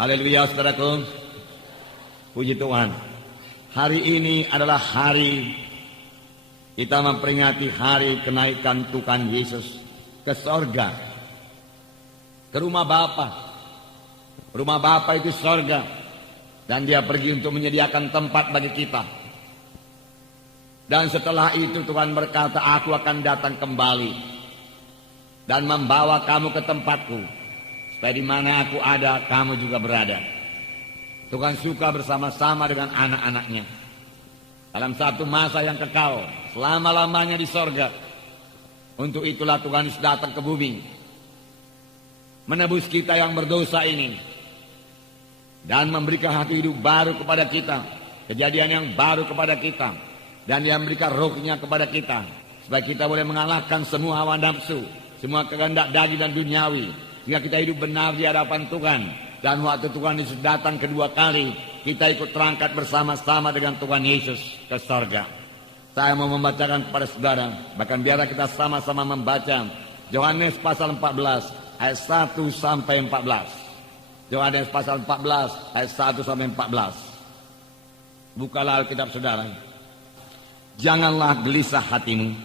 Haleluya saudaraku. Puji Tuhan. Hari ini adalah hari kita memperingati hari kenaikan Tuhan Yesus ke sorga, ke rumah Bapa. Rumah Bapa itu sorga, dan dia pergi untuk menyediakan tempat bagi kita. Dan setelah itu Tuhan berkata, aku akan datang kembali dan membawa kamu ke tempatku, supaya di mana aku ada, kamu juga berada. Tuhan suka bersama-sama dengan anak-anaknya dalam satu masa yang kekal, selama-lamanya di sorga. Untuk itulah Tuhan Yesus datang ke bumi, menebus kita yang berdosa ini, dan memberikan hati hidup baru kepada kita, kejadian yang baru kepada kita, dan dia memberikan rohnya kepada kita, supaya kita boleh mengalahkan semua hawa nafsu, semua kehendak daging dan duniawi, sehingga kita hidup benar di hadapan Tuhan. Dan waktu Tuhan Yesus datang kedua kali, kita ikut terangkat bersama-sama dengan Tuhan Yesus ke sorga. Saya mau membacakan kepada saudara, bahkan biarlah kita sama-sama membaca Yohanes pasal 14 ayat 1 sampai 14. Yohanes pasal 14 ayat 1 sampai 14. Bukalah Alkitab saudara. Janganlah gelisah hatimu,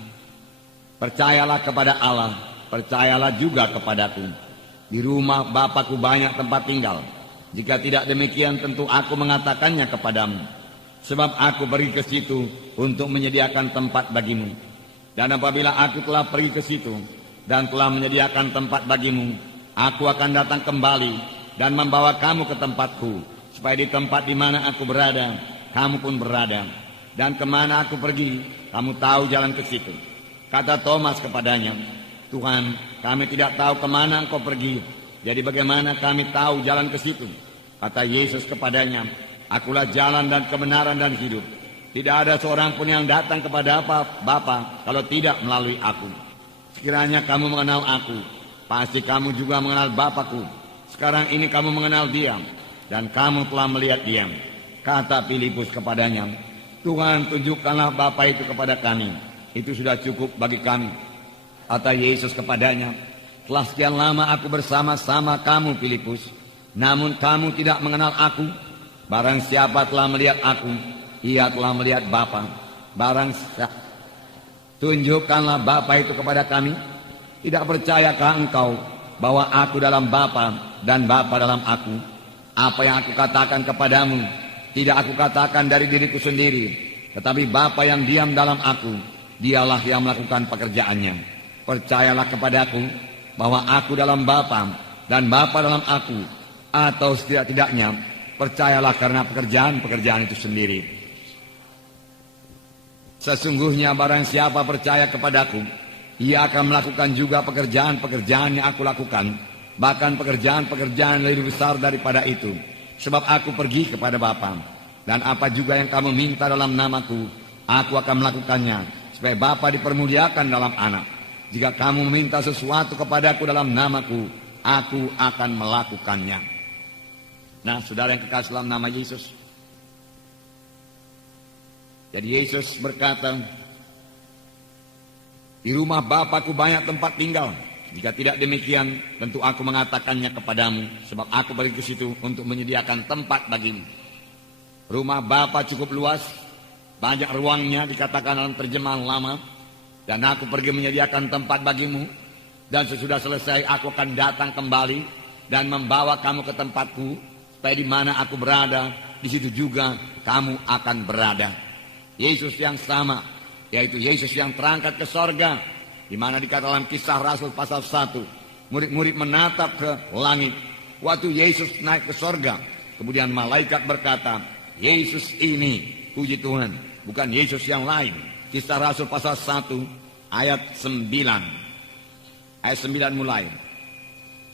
percayalah kepada Allah, percayalah juga kepadaku. Di rumah Bapakku banyak tempat tinggal. Jika tidak demikian, tentu aku mengatakannya kepadamu. Sebab aku pergi ke situ untuk menyediakan tempat bagimu. Dan apabila aku telah pergi ke situ dan telah menyediakan tempat bagimu, aku akan datang kembali dan membawa kamu ke tempatku, supaya di tempat di mana aku berada, kamu pun berada. Dan kemana aku pergi, kamu tahu jalan ke situ. Kata Thomas kepadanya, Tuhan, kami tidak tahu kemana engkau pergi, jadi bagaimana kami tahu jalan ke situ? Kata Yesus kepadanya, akulah jalan dan kebenaran dan hidup. Tidak ada seorang pun yang datang kepada Bapa kalau tidak melalui aku. Sekiranya kamu mengenal aku, pasti kamu juga mengenal Bapakku. Sekarang ini kamu mengenal Dia, dan kamu telah melihat Dia. Kata Filipus kepadanya, Tuhan, tunjukkanlah Bapa itu kepada kami, itu sudah cukup bagi kami. Kata Yesus kepadanya, telah sekian lama aku bersama-sama kamu, Filipus, namun kamu tidak mengenal aku. Barang siapa telah melihat aku, ia telah melihat Bapa. Tunjukkanlah Bapa itu kepada kami. Tidak percayakah engkau bahwa aku dalam Bapa dan Bapa dalam aku? Apa yang aku katakan kepadamu, tidak aku katakan dari diriku sendiri, tetapi Bapa yang diam dalam aku, dialah yang melakukan pekerjaannya. Percayalah kepadaku bahwa aku dalam Bapa dan Bapa dalam aku, atau setidak-tidaknya percayalah karena pekerjaan-pekerjaan itu sendiri. Sesungguhnya barang siapa percaya kepadaku, ia akan melakukan juga pekerjaan-pekerjaan yang aku lakukan, bahkan pekerjaan-pekerjaan lebih besar daripada itu. Sebab aku pergi kepada Bapa, dan apa juga yang kamu minta dalam namaku, aku akan melakukannya, supaya Bapa dipermuliakan dalam anak. Jika kamu meminta sesuatu kepadaku dalam namaku, aku akan melakukannya. Nah, saudara yang kekasih dalam nama Yesus. Jadi Yesus berkata, di rumah Bapakku banyak tempat tinggal. Jika tidak demikian, tentu aku mengatakannya kepadamu, sebab aku pergi ke situ untuk menyediakan tempat bagimu. Rumah Bapa cukup luas, banyak ruangnya, dikatakan dalam terjemahan lama. Dan aku pergi menyediakan tempat bagimu, dan sesudah selesai aku akan datang kembali dan membawa kamu ke tempatku, supaya di mana aku berada, di situ juga kamu akan berada. Yesus yang sama, yaitu Yesus yang terangkat ke sorga, di mana dikatakan dalam Kisah Rasul pasal 1, murid-murid menatap ke langit. Waktu Yesus naik ke sorga, kemudian malaikat berkata, Yesus ini, puji Tuhan, bukan Yesus yang lain. Kisah Rasul pasal 1 ayat 9. Ayat 9 mulai.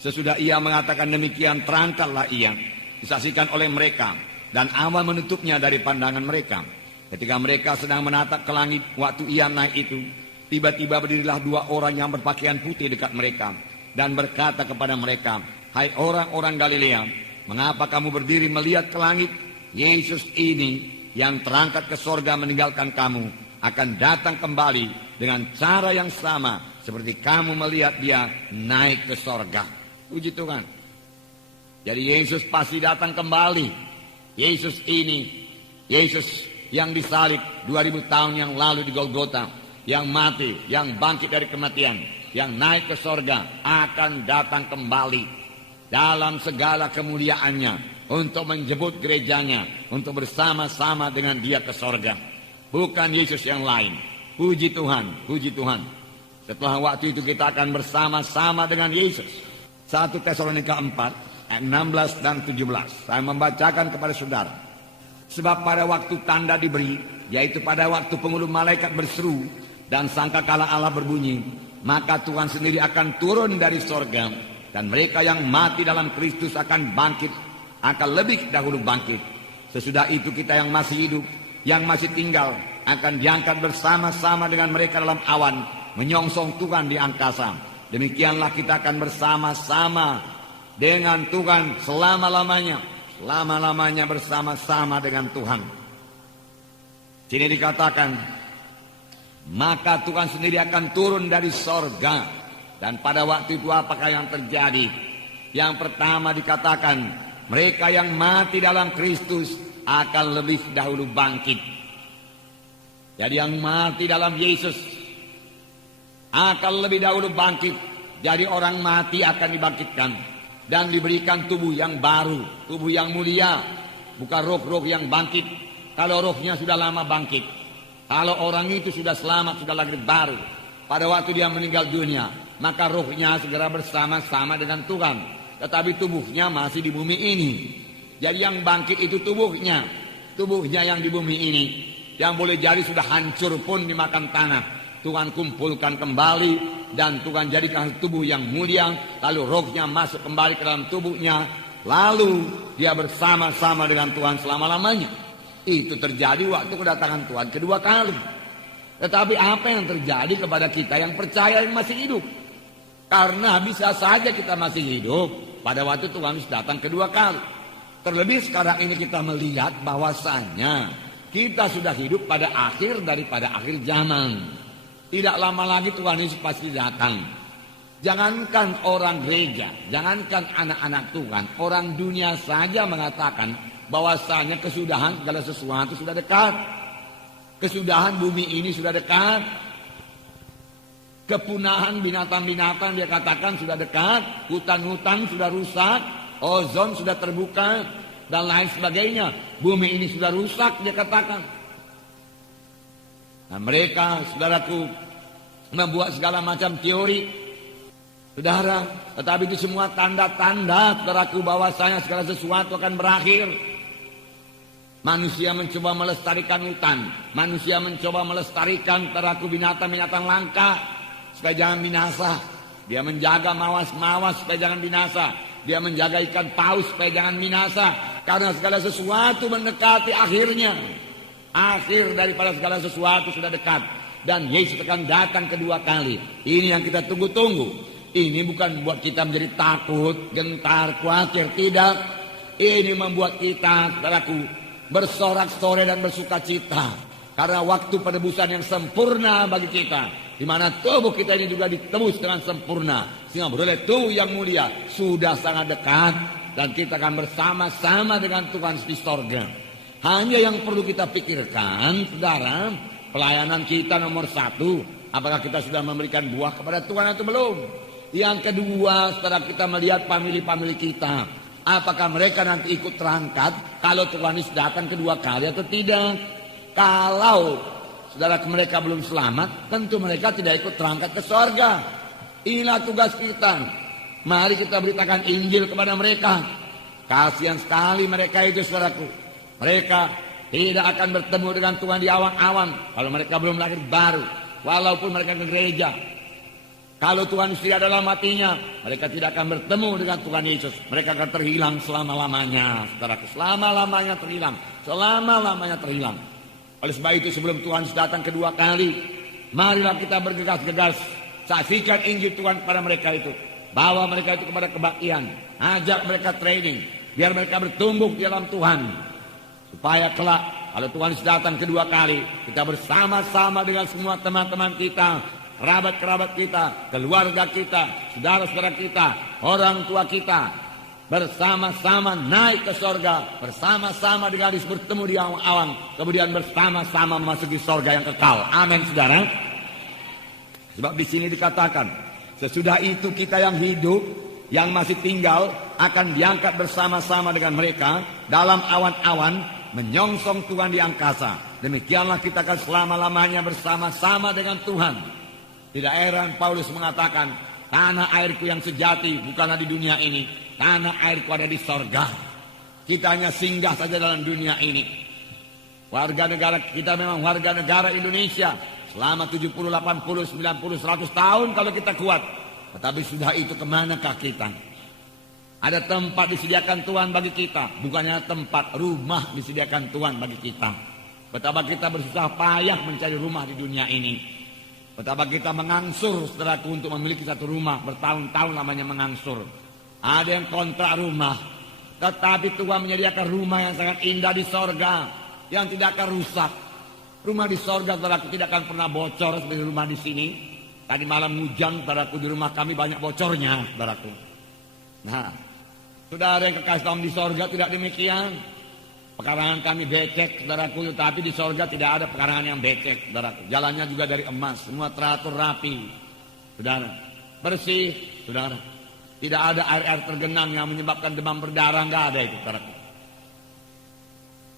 Sesudah ia mengatakan demikian, terangkatlah ia, disaksikan oleh mereka, dan awan menutupnya dari pandangan mereka. Ketika mereka sedang menatap ke langit, waktu ia naik itu, tiba-tiba berdirilah dua orang yang berpakaian putih dekat mereka, dan berkata kepada mereka, hai orang-orang Galilea, mengapa kamu berdiri melihat ke langit? Yesus ini yang terangkat ke sorga meninggalkan kamu, akan datang kembali dengan cara yang sama seperti kamu melihat dia naik ke sorga. Puji Tuhan. Jadi Yesus pasti datang kembali. Yesus ini, Yesus yang disalib 2000 tahun yang lalu di Golgota, yang mati, yang bangkit dari kematian, yang naik ke sorga, akan datang kembali dalam segala kemuliaannya untuk menjemput gerejanya, untuk bersama-sama dengan dia ke sorga. Bukan Yesus yang lain. Puji Tuhan, puji Tuhan. Setelah waktu itu kita akan bersama-sama dengan Yesus. 1 Tesalonika 4, ayat 16 dan 17. Saya membacakan kepada saudara. Sebab pada waktu tanda diberi, yaitu pada waktu penghulu malaikat berseru dan sangkakala Allah berbunyi, maka Tuhan sendiri akan turun dari sorga, dan mereka yang mati dalam Kristus akan bangkit, akan lebih dahulu bangkit. Sesudah itu kita yang masih hidup, yang masih tinggal, akan diangkat bersama-sama dengan mereka dalam awan, menyongsong Tuhan di angkasa. Demikianlah kita akan bersama-sama dengan Tuhan selama-lamanya. Selama-lamanya bersama-sama dengan Tuhan. Sini dikatakan, maka Tuhan sendiri akan turun dari sorga. Dan pada waktu itu apakah yang terjadi? Yang pertama dikatakan, mereka yang mati dalam Kristus akan lebih dahulu bangkit. Jadi yang mati dalam Yesus akan lebih dahulu bangkit. Jadi orang mati akan dibangkitkan dan diberikan tubuh yang baru, tubuh yang mulia, bukan roh-roh yang bangkit. Kalau rohnya sudah lama bangkit, kalau orang itu sudah selamat, sudah lahir baru, pada waktu dia meninggal dunia, maka rohnya segera bersama-sama dengan Tuhan. Tetapi tubuhnya masih di bumi ini. Jadi yang bangkit itu tubuhnya yang di bumi ini, yang boleh jadi sudah hancur pun dimakan tanah. Tuhan kumpulkan kembali dan Tuhan jadikan tubuh yang mulia, lalu rohnya masuk kembali ke dalam tubuhnya, lalu dia bersama-sama dengan Tuhan selama-lamanya. Itu terjadi waktu kedatangan Tuhan kedua kali. Tetapi apa yang terjadi kepada kita yang percaya yang masih hidup? Karena bisa saja kita masih hidup pada waktu Tuhan datang kedua kali. Terlebih sekarang ini kita melihat bahwasanya kita sudah hidup pada akhir daripada akhir zaman. Tidak lama lagi Tuhan Yesus pasti datang. Jangankan orang gereja, jangankan anak-anak Tuhan, orang dunia saja mengatakan bahwasanya kesudahan segala sesuatu sudah dekat. Kesudahan bumi ini sudah dekat. Kepunahan binatang-binatang dia katakan sudah dekat. Hutan-hutan sudah rusak. Ozon sudah terbuka. Dan lain sebagainya. Bumi ini sudah rusak dia katakan. Nah mereka, saudaraku, membuat segala macam teori. Saudara, tetapi itu semua tanda-tanda, saudaraku, bahwasanya segala sesuatu akan berakhir. Manusia mencoba melestarikan hutan. Manusia mencoba melestarikan, saudaraku, binatang-binatang langka supaya jangan binasa. Dia menjaga mawas-mawas supaya jangan binasa. Dia menjaga ikan paus supaya jangan binasa. Karena segala sesuatu mendekati akhirnya. Akhir daripada segala sesuatu sudah dekat. Dan Yesus akan datang kedua kali. Ini yang kita tunggu-tunggu. Ini bukan membuat kita menjadi takut, gentar, khawatir. Tidak. Ini membuat kita, saudaraku, bersorak-sorai dan bersuka cita. Karena waktu penebusan yang sempurna bagi kita. Di mana tubuh kita ini juga ditebus dengan sempurna. Sehingga beroleh tubuh yang mulia. Sudah sangat dekat. Dan kita akan bersama-sama dengan Tuhan di sorga. Hanya yang perlu kita pikirkan, saudara, pelayanan kita nomor 1, apakah kita sudah memberikan buah kepada Tuhan atau belum? Yang kedua, saudara, kita melihat famili-famili kita, apakah mereka nanti ikut terangkat kalau Tuhan Yesus datang kedua kali atau tidak? Kalau saudara mereka belum selamat, tentu mereka tidak ikut terangkat ke sorga. Inilah tugas kita. Mari kita beritakan Injil kepada mereka. Kasihan sekali mereka itu, saudaraku. Mereka tidak akan bertemu dengan Tuhan di awan-awan kalau mereka belum lahir baru. Walaupun mereka ke gereja. Kalau Tuhan tidak dalam hatinya, mereka tidak akan bertemu dengan Tuhan Yesus. Mereka akan terhilang selama-lamanya. Saudaraku, selama-lamanya terhilang. Selama-lamanya terhilang. Oleh sebab itu sebelum Tuhan datang kedua kali, marilah kita bergegas-gegas. Saksikan Injil Tuhan kepada mereka itu. Bawa mereka itu kepada kebaktian. Ajak mereka training. Biar mereka bertumbuh di dalam Tuhan. Supaya kelak kalau Tuhan datang kedua kali, kita bersama-sama dengan semua teman-teman kita, kerabat-kerabat kita, keluarga kita, saudara-saudara kita, orang tua kita, bersama-sama naik ke sorga, bersama-sama di garis bertemu di awan-awan, kemudian bersama-sama memasuki sorga yang kekal. Amin, saudara. Sebab di sini dikatakan, sesudah itu kita yang hidup, yang masih tinggal, akan diangkat bersama-sama dengan mereka dalam awan-awan, menyongsong Tuhan di angkasa. Demikianlah kita akan selama-lamanya bersama-sama dengan Tuhan. Tidak heran Paulus mengatakan, tanah airku yang sejati bukanlah di dunia ini, tanah airku ada di sorga. Kita hanya singgah saja dalam dunia ini. Warga negara kita memang warga negara Indonesia selama 70, 80, 90, 100 tahun kalau kita kuat. Tetapi sudah itu kemanakah kita? Ada tempat disediakan Tuhan bagi kita, bukannya tempat, rumah disediakan Tuhan bagi kita. Betapa kita bersusah payah mencari rumah di dunia ini. Betapa kita mengangsur, saudaraku, untuk memiliki satu rumah, bertahun-tahun namanya mengangsur. Ada yang kontrak rumah, tetapi Tuhan menyediakan rumah yang sangat indah di sorga, yang tidak akan rusak. Rumah di sorga, saudaraku, tidak akan pernah bocor seperti rumah di sini. Tadi malam hujan, saudaraku, di rumah kami banyak bocornya, saudaraku. Nah, saudara yang kekasih Tuhan di sorga tidak demikian. Pekarangan kami becek, saudaraku, tapi di sorga tidak ada pekarangan yang becek, saudaraku. Jalannya juga dari emas, semua teratur rapi, saudara. Bersih, saudara. Tidak ada air-air tergenang yang menyebabkan demam berdarah, nggak ada itu, saudaraku.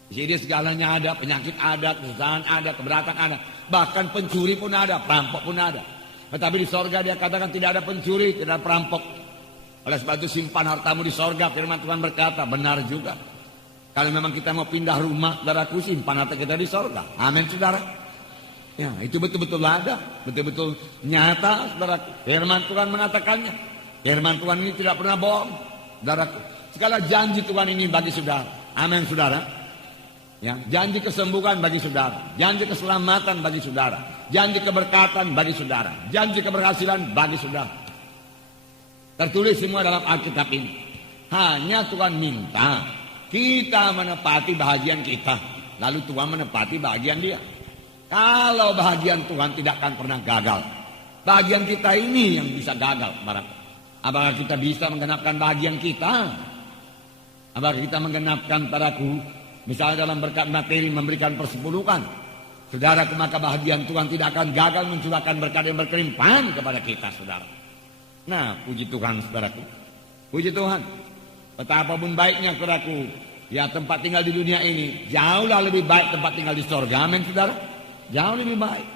Di sini segalanya ada, penyakit ada, kesusahan ada, keberatan ada. Bahkan pencuri pun ada, perampok pun ada. Tetapi di sorga dia katakan tidak ada pencuri, tidak ada perampok. Oleh sebab itu simpan hartamu di sorga, firman Tuhan berkata, benar juga. Kalau memang kita mau pindah rumah, saudaraku, simpan harta kita di sorga. Amin, saudara. Ya, itu betul-betul ada, betul-betul nyata, saudaraku. Firman Tuhan mengatakannya. Firman Tuhan ini tidak pernah bohong, saudaraku. Segala janji Tuhan ini bagi saudara. Amin, saudara. Ya, janji kesembuhan bagi saudara, janji keselamatan bagi saudara, janji keberkatan bagi saudara, janji keberhasilan bagi saudara. Tertulis semua dalam Alkitab ini. Hanya Tuhan minta kita menepati bahagian kita, lalu Tuhan menepati bahagian dia. Kalau bahagian Tuhan tidak akan pernah gagal. Bahagian kita ini yang bisa gagal. Apakah kita bisa menggenapkan bahagian kita? Apakah kita menggenapkan, saudaraku, misalnya dalam berkat materi memberikan persepuluhan, saudara, maka bahagian Tuhan tidak akan gagal mencurahkan berkat yang berkelimpahan kepada kita, saudara. Nah, puji Tuhan, saudaraku. Puji Tuhan. Betapapun baiknya, saudaraku, ya tempat tinggal di dunia ini jauhlah lebih baik tempat tinggal di sorga. Amin, saudara. Jauh lebih baik.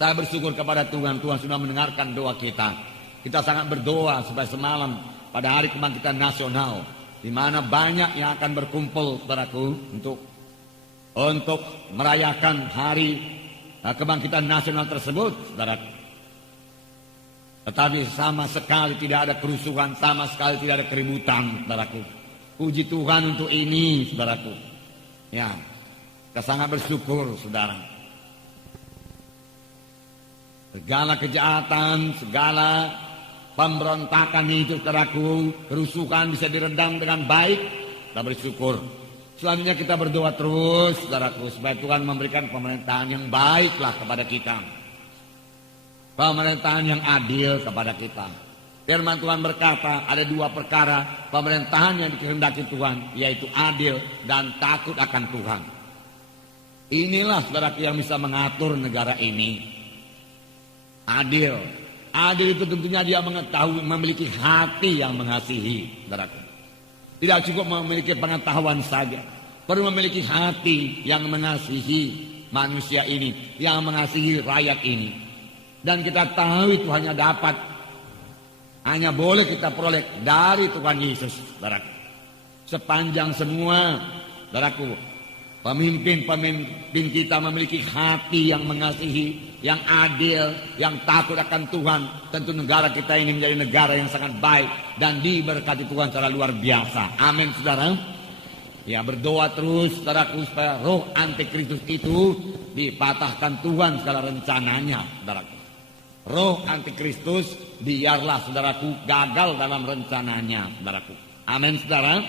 Saya bersyukur kepada Tuhan. Tuhan sudah mendengarkan doa kita. Kita sangat berdoa supaya semalam pada hari kebangkitan nasional, di mana banyak yang akan berkumpul, saudaraku, untuk merayakan hari kebangkitan nasional tersebut, saudaraku. Tetapi sama sekali tidak ada kerusuhan, sama sekali tidak ada keributan, saudaraku. Puji Tuhan untuk ini, saudaraku. Ya, kita sangat bersyukur, saudara. Segala kejahatan, segala pemberontakan itu, saudaraku, kerusuhan bisa diredam dengan baik. Kita bersyukur. Selanjutnya kita berdoa terus, saudaraku, supaya Tuhan memberikan pemerintahan yang baiklah kepada kita. Pemerintahan yang adil kepada kita. Firman Tuhan berkata, ada dua perkara pemerintahan yang dikehendaki Tuhan, yaitu adil dan takut akan Tuhan. Inilah, saudaraku, yang bisa mengatur negara ini. Adil. Adil itu tentunya dia mengetahui, memiliki hati yang mengasihi, saudaraku. Tidak cukup memiliki pengetahuan saja, perlu memiliki hati yang mengasihi manusia ini, yang mengasihi rakyat ini. Dan kita tahu itu hanya boleh kita peroleh dari Tuhan Yesus, saudaraku. Sepanjang semua, saudaraku, pemimpin kita memiliki hati yang mengasihi, yang adil, yang takut akan Tuhan, tentu negara kita ini menjadi negara yang sangat baik dan diberkati Tuhan secara luar biasa. Amin, saudara. Ya, berdoa terus, saudaraku, supaya roh antikristus itu dipatahkan Tuhan segala rencananya, saudaraku. Roh antikristus biarlah, saudaraku, gagal dalam rencananya, saudaraku. Amin, saudara.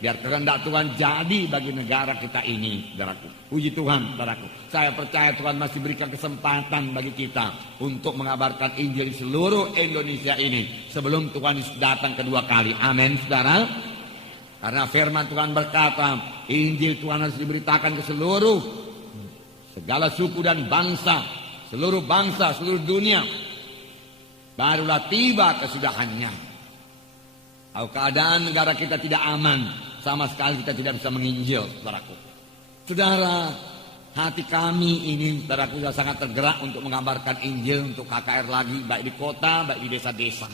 Biar kehendak Tuhan jadi bagi negara kita ini, saudaraku. Puji Tuhan, saudaraku. Saya percaya Tuhan masih berikan kesempatan bagi kita untuk mengabarkan Injil di seluruh Indonesia ini sebelum Tuhan datang kedua kali. Amin, saudara. Karena firman Tuhan berkata, Injil Tuhan harus diberitakan ke seluruh segala suku dan bangsa, seluruh dunia. Barulah tiba kesudahannya. Kalau keadaan negara kita tidak aman, sama sekali kita tidak bisa menginjil, saudaraku. Saudara, hati kami ini, saudaraku, sudah sangat tergerak untuk mengabarkan Injil untuk KKR lagi, baik di kota, baik di desa-desa.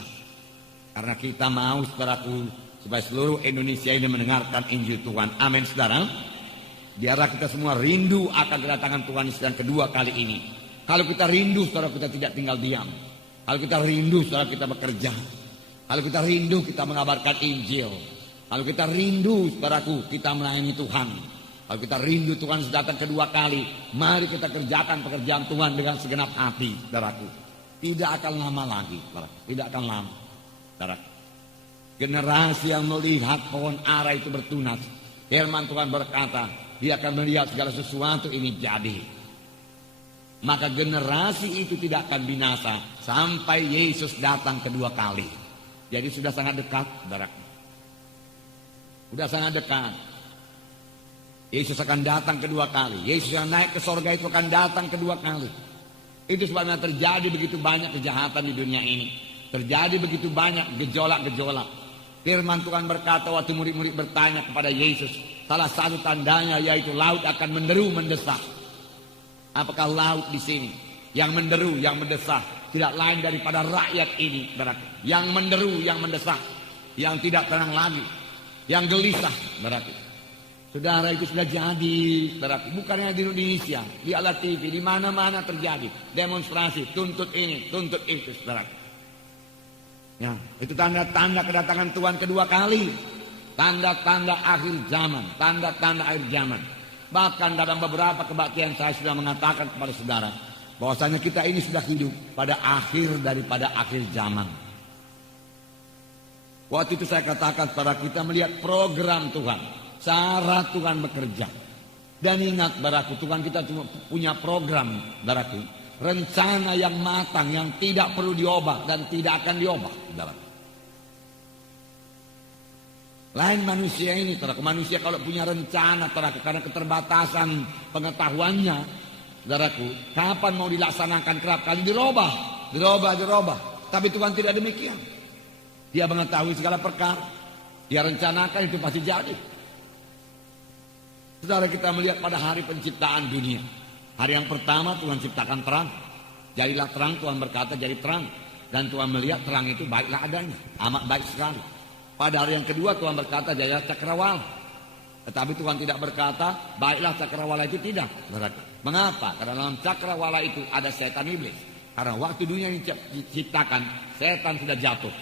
Karena kita mau, saudaraku, supaya seluruh Indonesia ini mendengarkan Injil Tuhan. Amin, saudara. Biarlah kita semua rindu akan kedatangan Tuhan Yesus yang kedua kali ini. Kalau kita rindu, saudara, kita tidak tinggal diam. Kalau kita rindu, saudara, kita bekerja. Kalau kita rindu, kita mengabarkan Injil. Kalau kita rindu, saudaraku, kita melayani Tuhan. Kalau kita rindu Tuhan datang kedua kali, mari kita kerjakan pekerjaan Tuhan dengan segenap hati, saudaraku. Tidak akan lama lagi, saudaraku. Tidak akan lama, saudaraku. Generasi yang melihat pohon ara itu bertunas, firman Tuhan berkata, dia akan melihat segala sesuatu ini jadi. Maka generasi itu tidak akan binasa sampai Yesus datang kedua kali. Jadi sudah sangat dekat, saudaraku. Sudah sangat dekat. Yesus akan datang kedua kali. Yesus yang naik ke sorga itu akan datang kedua kali. Itu sebabnya terjadi begitu banyak kejahatan di dunia ini. Terjadi begitu banyak gejolak-gejolak. Firman Tuhan berkata waktu murid-murid bertanya kepada Yesus, salah satu tandanya yaitu laut akan menderu mendesak. Apakah laut di sini yang menderu, yang mendesak tidak lain daripada rakyat ini, berarti yang menderu, yang mendesak, yang tidak tenang lagi, yang gelisah, berarti. Saudara, itu sudah jadi, berarti bukannya di Indonesia, di alat TV, di mana-mana terjadi demonstrasi, tuntut ini, tuntut itu, berarti. Ya, itu tanda-tanda kedatangan Tuhan kedua kali, tanda-tanda akhir zaman, tanda-tanda akhir zaman. Bahkan dalam beberapa kebaktian saya sudah mengatakan kepada saudara bahwasanya kita ini sudah hidup pada akhir daripada akhir zaman. Waktu itu saya katakan pada kita melihat program Tuhan, cara Tuhan bekerja. Dan ingat, saudaraku, Tuhan kita punya program, saudaraku, rencana yang matang yang tidak perlu diubah dan tidak akan diubah, saudaraku. Lain manusia ini, saudaraku. Manusia kalau punya rencana, saudaraku, karena keterbatasan pengetahuannya, saudaraku, kapan mau dilaksanakan kerap kali dirubah. Tapi Tuhan tidak demikian. Dia mengetahui segala perkara. Dia rencanakan itu pasti jadi. Saudara, kita melihat pada hari penciptaan dunia. Hari yang pertama Tuhan ciptakan terang. Jadilah terang, Tuhan berkata jadi terang. Dan Tuhan melihat terang itu baiklah adanya. Amat baik sekali. Pada hari yang kedua Tuhan berkata jadilah cakrawala. Tetapi Tuhan tidak berkata baiklah cakrawala itu tidak. Mengapa? Karena dalam cakrawala itu ada setan iblis. Karena waktu dunia ini diciptakan, setan sudah jatuh.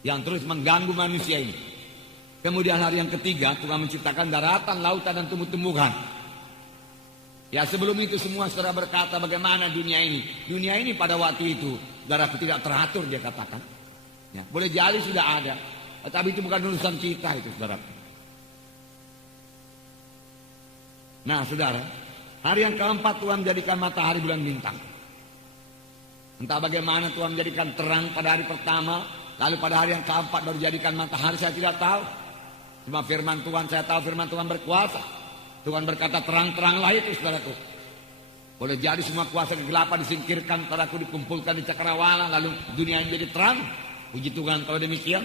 Yang terus mengganggu manusia ini. Kemudian hari yang ketiga Tuhan menciptakan daratan, lautan dan tumbuh-tumbuhan. Ya, sebelum itu semua saudara berkata bagaimana dunia ini. Dunia ini pada waktu itu saudaraku tidak teratur, dia katakan. Ya, boleh jadi sudah ada, tapi itu bukan urusan kita itu, saudara. Nah, saudara, hari yang keempat Tuhan menjadikan matahari, bulan, bintang. Entah bagaimana Tuhan menjadikan terang pada hari pertama, lalu pada hari yang keempat baru jadikan matahari, saya tidak tahu. Cuma firman Tuhan, saya tahu firman Tuhan berkuasa. Tuhan berkata terang-teranglah itu, saudaraku. Boleh jadi semua kuasa kegelapan disingkirkan, saudaraku, dikumpulkan di cakrawala, lalu dunia menjadi terang. Puji Tuhan kalau demikian.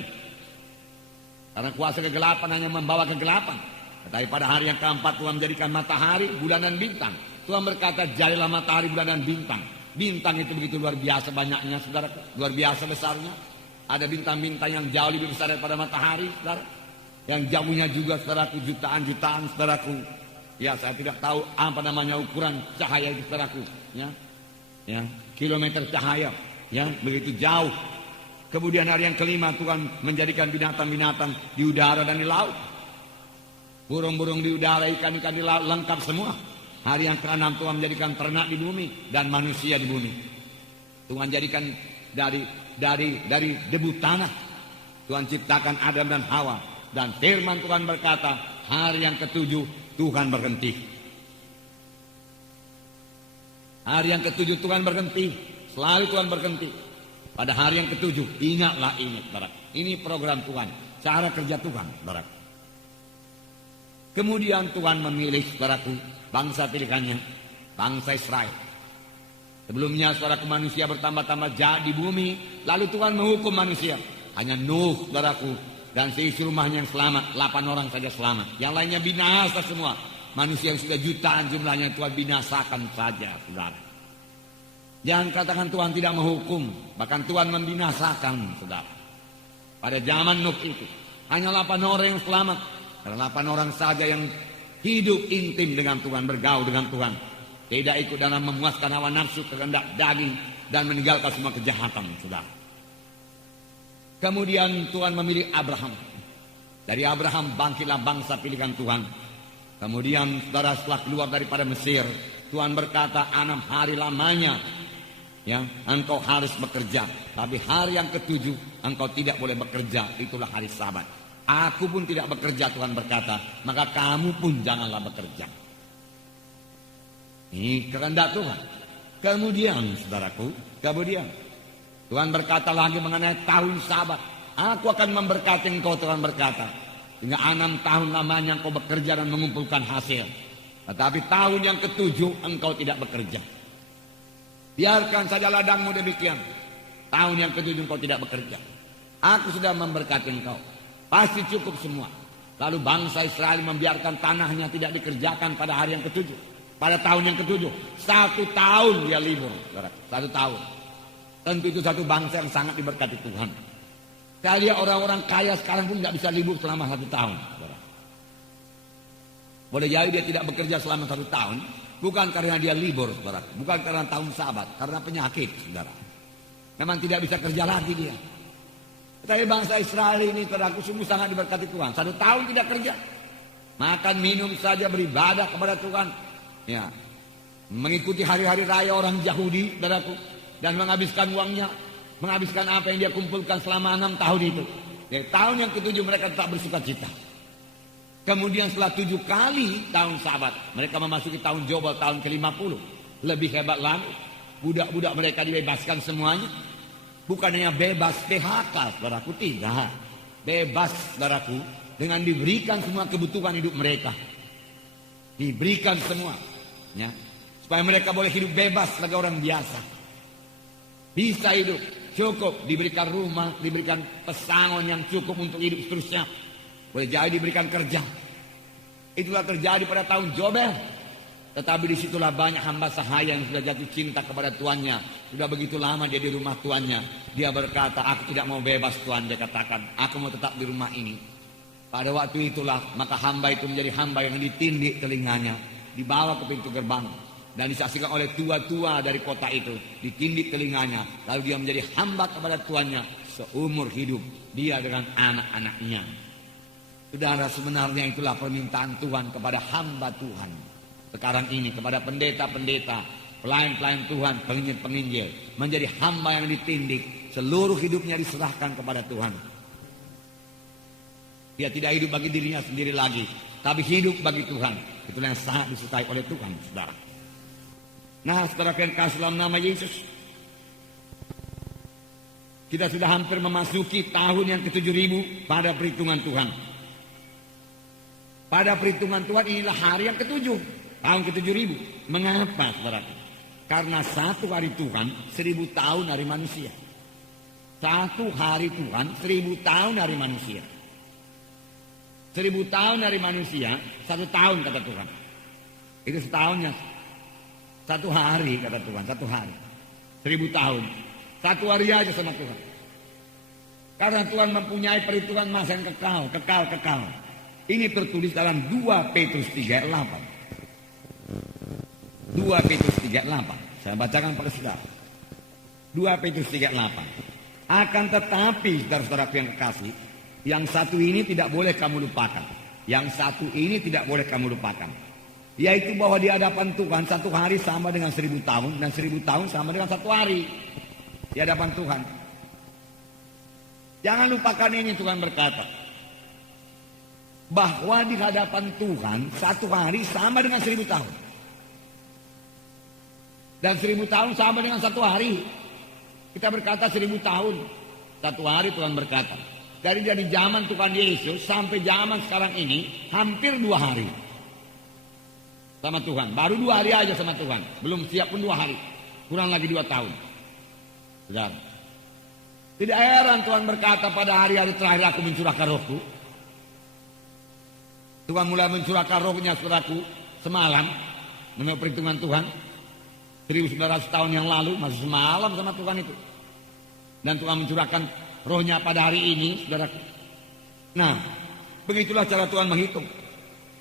Karena kuasa kegelapan hanya membawa kegelapan. Tetapi pada hari yang keempat Tuhan menjadikan matahari, bulan dan bintang. Tuhan berkata jadilah matahari, bulan dan bintang. Bintang itu begitu luar biasa banyaknya, saudara. Luar biasa besarnya. Ada bintang-bintang yang jauh lebih besar daripada matahari, saudara. Yang jauhnya juga, saudaraku, jutaan-jutaan, saudaraku. Ya, saya tidak tahu apa namanya ukuran cahaya itu, saudaraku. Ya, kilometer cahaya. Ya, begitu jauh. Kemudian hari yang kelima Tuhan menjadikan binatang-binatang di udara dan di laut. Burung-burung di udara, ikan-ikan di laut, lengkap semua. Hari yang keenam Tuhan menjadikan ternak di bumi dan manusia di bumi. Tuhan jadikan dari debu tanah. Tuhan ciptakan Adam dan Hawa. Dan firman Tuhan berkata, hari yang ketujuh Tuhan berhenti. Hari yang ketujuh Tuhan berhenti. Selalu Tuhan berhenti. Pada hari yang ketujuh, ingatlah ini, saudara. Ini program Tuhan, cara kerja Tuhan, saudara. Kemudian Tuhan memilih, saudaraku, bangsa pilihannya, bangsa Israel. Sebelumnya, saudaraku, manusia bertambah-tambah jahat di bumi. Lalu Tuhan menghukum manusia. Hanya Nuh, saudaraku, dan seisi rumahnya yang selamat. 8 orang saja selamat. Yang lainnya binasa semua. Manusia yang sudah jutaan jumlahnya Tuhan binasakan saja, saudara. Jangan katakan Tuhan tidak menghukum. Bahkan Tuhan membinasakan, saudara. Pada zaman Nuh itu, hanya 8 orang yang selamat. Karena 8 orang saja yang hidup intim dengan Tuhan, bergaul dengan Tuhan. Tidak ikut dalam memuaskan hawa nafsu, kehendak daging, dan meninggalkan semua kejahatan, saudara. Kemudian Tuhan memilih Abraham. Dari Abraham bangkitlah bangsa pilihan Tuhan. Kemudian saudara, setelah keluar daripada Mesir, Tuhan berkata, 6 hari lamanya ya, engkau harus bekerja. Tapi hari yang ketujuh engkau tidak boleh bekerja. Itulah hari Sabat. Aku pun tidak bekerja, Tuhan berkata. Maka kamu pun janganlah bekerja. Ini kehendak Tuhan. Kemudian saudaraku, Tuhan berkata lagi mengenai tahun Sabat. Aku akan memberkati engkau, Tuhan berkata. Hingga 6 tahun lamanya engkau bekerja dan mengumpulkan hasil. Tetapi tahun yang ketujuh engkau tidak bekerja. Biarkan saja ladangmu demikian. Tahun yang ketujuh engkau tidak bekerja. Aku sudah memberkati engkau. Pasti cukup semua. Lalu bangsa Israel membiarkan tanahnya tidak dikerjakan pada hari yang ketujuh. Pada tahun yang ketujuh. 1 tahun dia libur. 1 tahun. Tentu itu satu bangsa yang sangat diberkati Tuhan. Saya lihat orang-orang kaya sekarang pun tidak bisa libur selama 1 tahun. Boleh jadi dia tidak bekerja selama 1 tahun. Bukan karena dia libur, saudara. Bukan karena tahun Sabat. Karena penyakit, saudara. Memang tidak bisa kerja lagi dia. Tapi bangsa Israel ini, saudaraku, sungguh sangat diberkati Tuhan. 1 tahun tidak kerja. Makan, minum saja, beribadah kepada Tuhan. Ya, mengikuti hari-hari raya orang Yahudi, saudaraku. Dan menghabiskan uangnya. Menghabiskan apa yang dia kumpulkan selama 6 tahun itu. Dari tahun yang ketujuh mereka tetap bersuka cita. Kemudian setelah 7 kali tahun Sabat, mereka memasuki tahun Jobel, tahun ke-50. Lebih hebat lagi, budak-budak mereka dibebaskan semuanya. Bukan hanya bebas PHK, saudaraku, tidak. Bebas, saudaraku, dengan diberikan semua kebutuhan hidup mereka. Diberikan semua. Ya, supaya mereka boleh hidup bebas sebagai orang biasa. Bisa hidup, cukup, diberikan rumah, diberikan pesangon yang cukup untuk hidup seterusnya. Boleh jadi diberikan kerja. Itulah terjadi pada tahun Jobel. Tetapi disitulah banyak hamba sahaya yang sudah jatuh cinta kepada tuannya. Sudah begitu lama dia di rumah tuannya. Dia berkata, aku tidak mau bebas Tuhan. Dia katakan, aku mau tetap di rumah ini. Pada waktu itulah maka hamba itu menjadi hamba yang ditindik telinganya. Dibawa ke pintu gerbang. Dan disaksikan oleh tua-tua dari kota itu. Ditindik telinganya. Lalu dia menjadi hamba kepada tuannya. Seumur hidup dia dengan anak-anaknya. Saudara, sebenarnya itulah permintaan Tuhan kepada hamba Tuhan. Sekarang ini kepada pendeta-pendeta, pelayan-pelayan Tuhan, penginjil-penginjil. Menjadi hamba yang ditindik. Seluruh hidupnya diserahkan kepada Tuhan. Dia tidak hidup bagi dirinya sendiri lagi. Tapi hidup bagi Tuhan. Itulah yang sangat disukai oleh Tuhan, saudara. Nah, saudara yang kasih dalam nama Yesus. Kita sudah hampir memasuki tahun yang ke-7.000 pada perhitungan Tuhan. Pada perhitungan Tuhan inilah hari yang ke-7. Tahun ke-7.000. Mengapa, saudara? Karena 1 hari Tuhan 1000 tahun hari manusia. 1 hari Tuhan 1000 tahun hari manusia. 1000 tahun hari manusia 1 tahun kata Tuhan. Itu setahunnya 1 hari kata Tuhan. 1 hari 1000 tahun 1 hari aja sama Tuhan. Karena Tuhan mempunyai perhitungan masa yang kekal. Ini tertulis dalam 2 Petrus 3:8. 2 Petrus 3:8. Saya bacakan pada saudara. 2 Petrus 3:8. Akan tetapi, saudara-saudara yang kekasih, yang satu ini tidak boleh kamu lupakan. Yang satu ini tidak boleh kamu lupakan. Yaitu bahwa di hadapan Tuhan 1 hari sama dengan 1000 tahun. Dan 1000 tahun sama dengan 1 hari. Di hadapan Tuhan. Jangan lupakan ini, Tuhan berkata. Bahwa di hadapan Tuhan, satu hari sama dengan 1000 tahun. Dan 1000 tahun sama dengan satu hari. Kita berkata 1000 tahun. Satu hari Tuhan berkata. Dari zaman Tuhan Yesus sampai zaman sekarang ini, hampir 2 hari. Sama Tuhan. Baru 2 hari aja sama Tuhan. Belum siap pun 2 hari. Kurang lagi 2 tahun. Saudara. Tidak heran Tuhan berkata pada hari-hari terakhir aku mencurahkan rohku. Tuhan mulai mencurahkan rohnya saudaraku semalam. Menurut perhitungan Tuhan. 1900 tahun yang lalu masih semalam sama Tuhan itu. Dan Tuhan mencurahkan rohnya pada hari ini saudaraku. Nah begitulah cara Tuhan menghitung.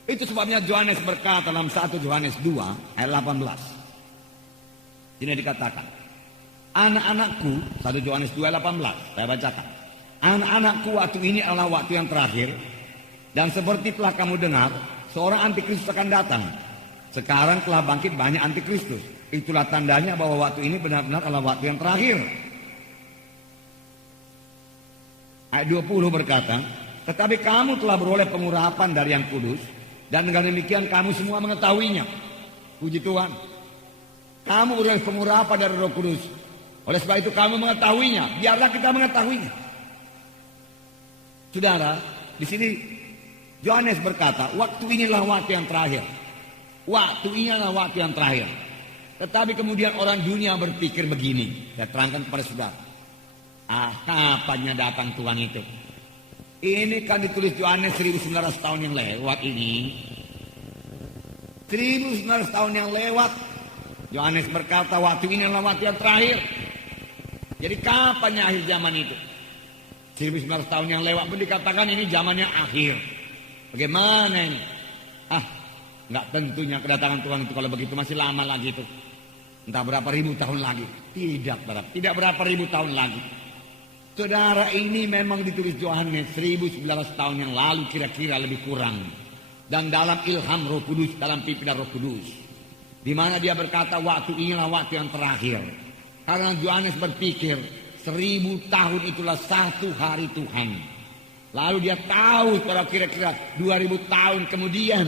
Itu sebabnya Yohanes berkata dalam 1 Yohanes 2 ayat 18. Ini dikatakan. Anak-anakku, 1 Yohanes 2:18, saya bacakan. Anak-anakku, waktu ini adalah waktu yang terakhir. Dan seperti telah kamu dengar, seorang antikristus akan datang. Sekarang telah bangkit banyak antikristus. Itulah tandanya bahwa waktu ini benar-benar adalah waktu yang terakhir. Ayat 20 berkata, tetapi kamu telah beroleh pengurapan dari yang kudus. Dan dengan demikian kamu semua mengetahuinya. Puji Tuhan. Kamu beroleh pengurapan dari Roh Kudus. Oleh sebab itu kamu mengetahuinya. Biarlah kita mengetahuinya. Saudara, di sini Yohanes berkata, waktu inilah waktu yang terakhir. Waktu inilah waktu yang terakhir. Tetapi kemudian orang dunia berpikir begini. Saya terangkan kepada saudara. Kapannya datang Tuhan itu? Ini kan ditulis Yohanes 1900 tahun yang lewat ini. 1900 tahun yang lewat. Yohanes berkata waktu ini adalah waktu yang terakhir. Jadi kapannya akhir zaman itu? 1900 tahun yang lewat pun dikatakan ini zamannya akhir. Bagaimana ini? Nggak tentunya kedatangan Tuhan itu kalau begitu masih lama lagi itu. Entah berapa ribu tahun lagi. Tidak berapa ribu tahun lagi. Saudara, ini memang ditulis Yohanes 1900 tahun yang lalu kira-kira lebih kurang. Dan dalam ilham Roh Kudus, dalam pimpinan Roh Kudus. Di mana dia berkata waktu inilah waktu yang terakhir. Karena Yohanes berpikir 1000 tahun itulah satu hari Tuhan. Lalu dia tahu kalau kira-kira 2000 tahun kemudian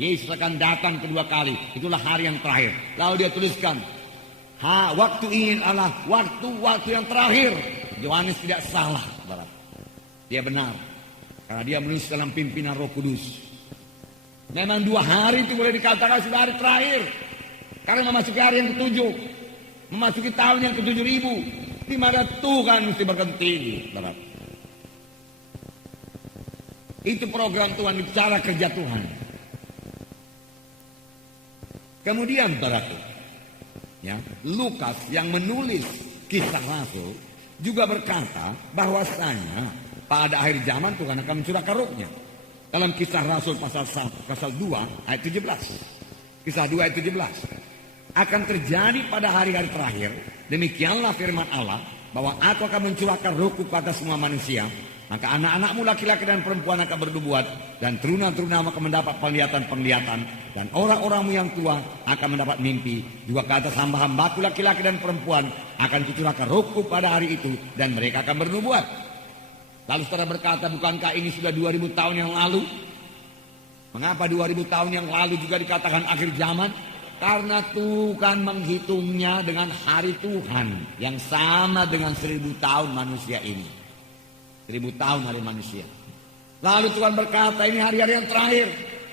Yesus akan datang kedua kali. Itulah hari yang terakhir. Lalu dia tuliskan, waktu ini adalah waktu yang terakhir. Yohanes tidak salah. Dia benar. Karena dia menulis dalam pimpinan Roh Kudus. Memang 2 hari itu boleh dikatakan sudah hari terakhir. Karena memasuki hari yang ke-7. Memasuki tahun yang ke-7000. Di mana Tuhan mesti berhenti. Itu program Tuhan, cara kerja Tuhan. Kemudian saudaraku, ya, Lukas yang menulis kisah Rasul juga berkata bahwasanya pada akhir zaman Tuhan akan mencurahkan rohnya. Dalam kisah Rasul pasal 2 ayat 17. Kisah 2 ayat 17. Akan terjadi pada hari-hari terakhir, demikianlah firman Allah, bahwa aku akan mencurahkan rohku ke atas semua manusia. Maka anak-anakmu laki-laki dan perempuan akan bernubuat, dan teruna-teruna akan mendapat penglihatan-penglihatan, dan orang-orangmu yang tua akan mendapat mimpi. Juga ke atas hamba-hambaku laki-laki dan perempuan akan kucurahkan rohku pada hari itu, dan mereka akan bernubuat. Lalu saudara berkata, bukankah ini sudah 2000 tahun yang lalu? Mengapa 2000 tahun yang lalu juga dikatakan akhir zaman? Karena Tuhan menghitungnya dengan hari Tuhan yang sama dengan 1000 tahun manusia ini. 1000 tahun hari manusia. Lalu Tuhan berkata, ini hari-hari yang terakhir.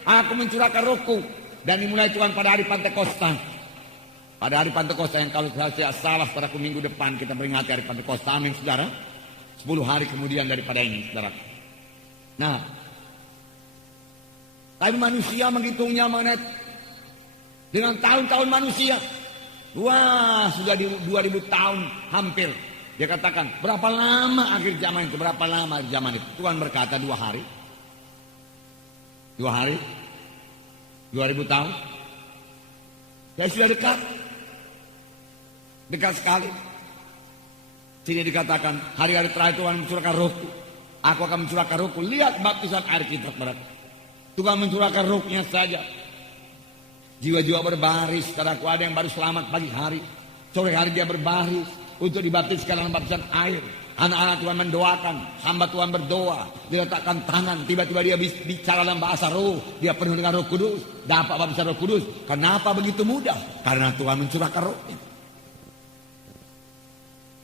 Aku mencurahkan rohku. Dan dimulai Tuhan pada hari Pantekosta. Pada hari Pantekosta yang kalau saya salah saudaraku minggu depan kita peringati hari Pantekosta. Amin saudara. 10 hari kemudian daripada ini saudara. Nah. Tapi manusia menghitungnya dengan tahun-tahun manusia. Wah, sudah di 2000 tahun hampir. Dia katakan, berapa lama akhir zaman itu? Berapa lama akhir zaman itu? Tuhan berkata 2 hari. 2 hari. 2000 tahun. Ya sudah dekat. Dekat sekali. Sini dikatakan, hari-hari terakhir Tuhan mencurahkan rohku. Aku akan mencurahkan rohku. Lihat baptisan air kita berapa. Tuhan mencurahkan rohnya saja. Jiwa-jiwa berbaris, saudaraku, ada yang baru selamat pagi hari. Sore hari dia berbaris untuk dibaptiskan dalam baptisan air. Anak-anak Tuhan mendoakan, hamba Tuhan berdoa, diletakkan tangan, tiba-tiba dia bicara dalam bahasa roh, dia penuh dengan Roh Kudus, dapat baptisan Roh Kudus. Kenapa begitu mudah? Karena Tuhan mencurahkan rohnya.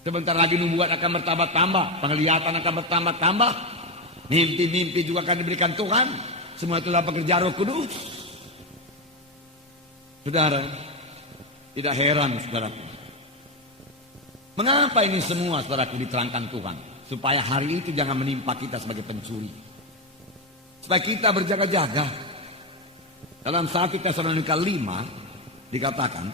Sebentar lagi nubuat akan bertambah-tambah, penglihatan akan bertambah-tambah, mimpi-mimpi juga akan diberikan Tuhan. Semua itulah pekerjaan Roh Kudus. Saudara, tidak heran saudaraku. Mengapa ini semua saudaraku diterangkan Tuhan? Supaya hari itu jangan menimpa kita sebagai pencuri. Supaya kita berjaga-jaga. Dalam 1 Tesalonika 5 dikatakan,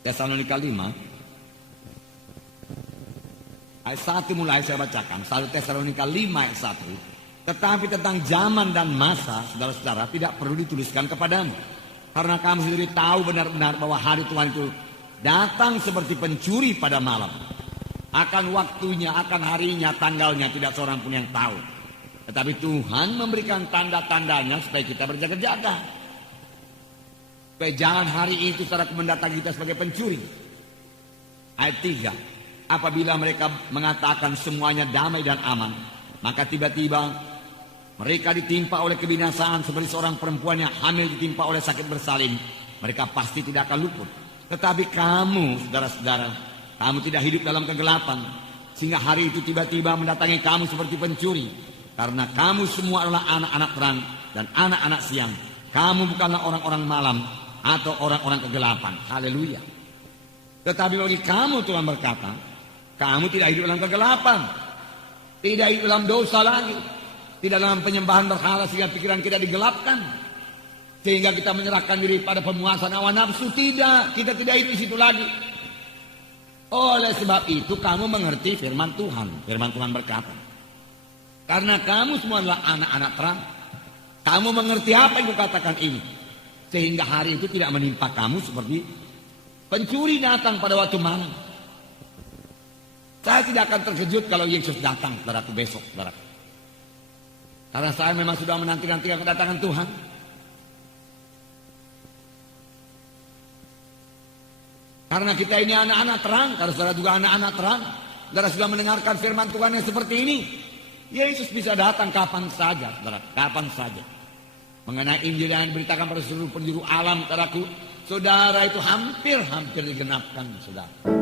Tesalonika 5 ayat 1 mulai saya bacakan. 1 Tesalonika 5 ayat 1. Tetapi tentang zaman dan masa, saudara-saudara, tidak perlu dituliskan kepadamu. Karena kamu sendiri tahu benar-benar bahwa hari Tuhan itu datang seperti pencuri pada malam. Akan waktunya, akan harinya, tanggalnya tidak seorang pun yang tahu. Tetapi Tuhan memberikan tanda-tandanya supaya kita berjaga-jaga. Supaya jangan hari itu saudara mendatangi kita sebagai pencuri. Ayat 3. Apabila mereka mengatakan semuanya damai dan aman, maka tiba-tiba mereka ditimpa oleh kebinasaan seperti seorang perempuan yang hamil ditimpa oleh sakit bersalin. Mereka pasti tidak akan luput. Tetapi kamu, saudara-saudara, kamu tidak hidup dalam kegelapan, sehingga hari itu tiba-tiba mendatangi kamu seperti pencuri. Karena kamu semua adalah anak-anak terang dan anak-anak siang. Kamu bukanlah orang-orang malam atau orang-orang kegelapan. Haleluya. Tetapi bagi kamu Tuhan berkata, kamu tidak hidup dalam kegelapan, tidak hidup dalam dosa lagi, tidak dalam penyembahan berhala sehingga pikiran kita digelapkan. Sehingga kita menyerahkan diri pada pemuasan hawa nafsu. Tidak, kita tidak hidup di situ lagi. Oleh sebab itu kamu mengerti firman Tuhan. Firman Tuhan berkata, karena kamu semua adalah anak-anak terang, kamu mengerti apa yang kukatakan ini. Sehingga hari itu tidak menimpa kamu seperti pencuri datang pada waktu malam. Saya tidak akan terkejut kalau Yesus datang saudaraku besok, saudaraku. Karena saya memang sudah menanti-nantikan kedatangan Tuhan. Karena kita ini anak-anak terang, karena saudara juga anak-anak terang, saudara sudah mendengarkan firman Tuhan yang seperti ini. Yesus bisa datang kapan saja, saudara, kapan saja. Mengenai Injil yang diberitakan pada seluruh penjuru alam, saudaraku, saudara itu hampir digenapkan, saudara.